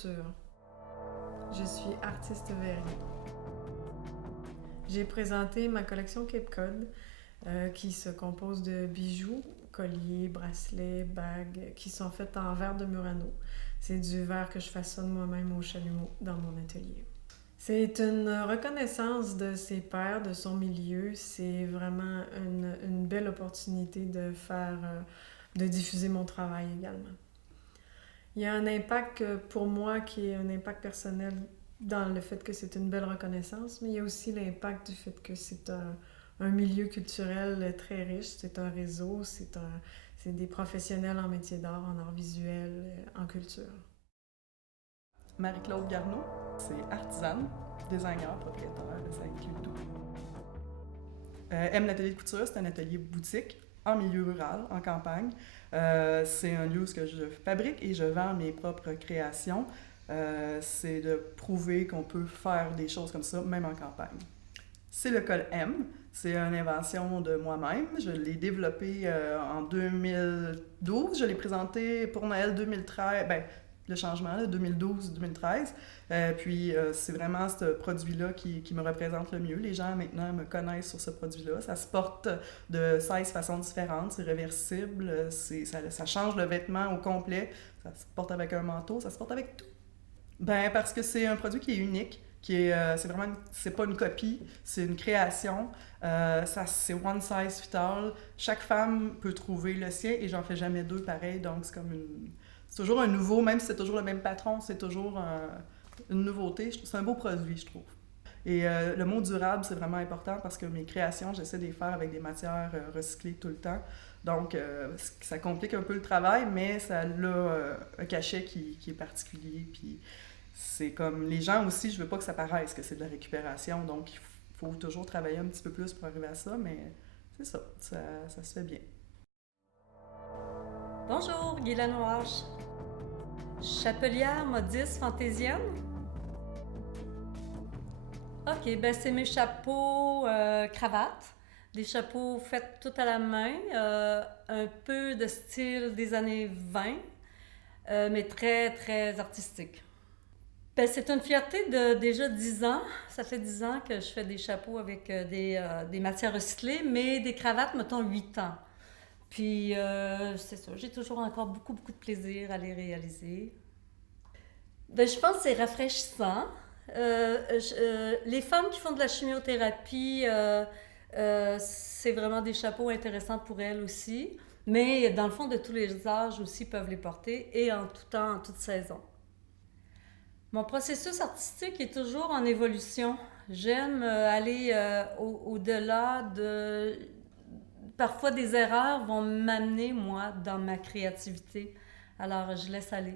couture. Je suis artiste verrier. J'ai présenté ma collection Cape Cod, qui se compose de bijoux, colliers, bracelets, bagues, qui sont faits en verre de Murano. C'est du verre que je façonne moi-même au chalumeau dans mon atelier. C'est une reconnaissance de ses pairs, de son milieu. C'est vraiment une belle opportunité de diffuser mon travail également. Il y a un impact pour moi qui est un impact personnel dans le fait que c'est une belle reconnaissance, mais il y a aussi l'impact du fait que c'est un milieu culturel très riche, c'est un réseau, c'est des professionnels en métier d'art, en art visuel, en culture. Marie-Claude Garneau, c'est artisane, designer, propriétaire de Saint-Cloud. Aime l'atelier de couture, c'est un atelier boutique en milieu rural, en campagne. C'est un lieu où je fabrique et je vends mes propres créations. C'est de prouver qu'on peut faire des choses comme ça, même en campagne. C'est le col M. C'est une invention de moi-même. Je l'ai développé en 2012. Je l'ai présenté pour Noël 2013. Le changement, 2012-2013. Puis c'est vraiment ce produit-là qui me représente le mieux. Les gens maintenant me connaissent sur ce produit-là. Ça se porte de 16 façons différentes. C'est réversible. Ça change le vêtement au complet. Ça se porte avec un manteau. Ça se porte avec tout. Parce que c'est un produit qui est unique. C'est pas une copie, c'est une création. C'est one size fit all. Chaque femme peut trouver le sien et j'en fais jamais deux pareils. Donc c'est toujours un nouveau, même si c'est toujours le même patron, c'est toujours une nouveauté. C'est un beau produit, je trouve. Et le mot durable, c'est vraiment important parce que mes créations, j'essaie de les faire avec des matières recyclées tout le temps. Donc, ça complique un peu le travail, mais ça a un cachet qui est particulier. Puis, c'est comme les gens aussi, je veux pas que ça paraisse que c'est de la récupération. Donc, il faut toujours travailler un petit peu plus pour arriver à ça, mais c'est ça se fait bien. Bonjour, Guylaine Ouache. Chapelière modiste fantaisienne. OK, c'est mes chapeaux cravates. Des chapeaux faits tout à la main, un peu de style des années 20, mais très, très artistique. C'est une fierté de déjà 10 ans. Ça fait 10 ans que je fais des chapeaux avec des matières recyclées, mais des cravates, mettons 8 ans. Puis, c'est ça, j'ai toujours encore beaucoup, beaucoup de plaisir à les réaliser. Je pense que c'est rafraîchissant. Les femmes qui font de la chimiothérapie, c'est vraiment des chapeaux intéressants pour elles aussi. Mais dans le fond, de tous les âges aussi peuvent les porter et en tout temps, en toute saison. Mon processus artistique est toujours en évolution. J'aime aller au-delà de... Parfois, des erreurs vont m'amener, moi, dans ma créativité. Alors, je laisse aller.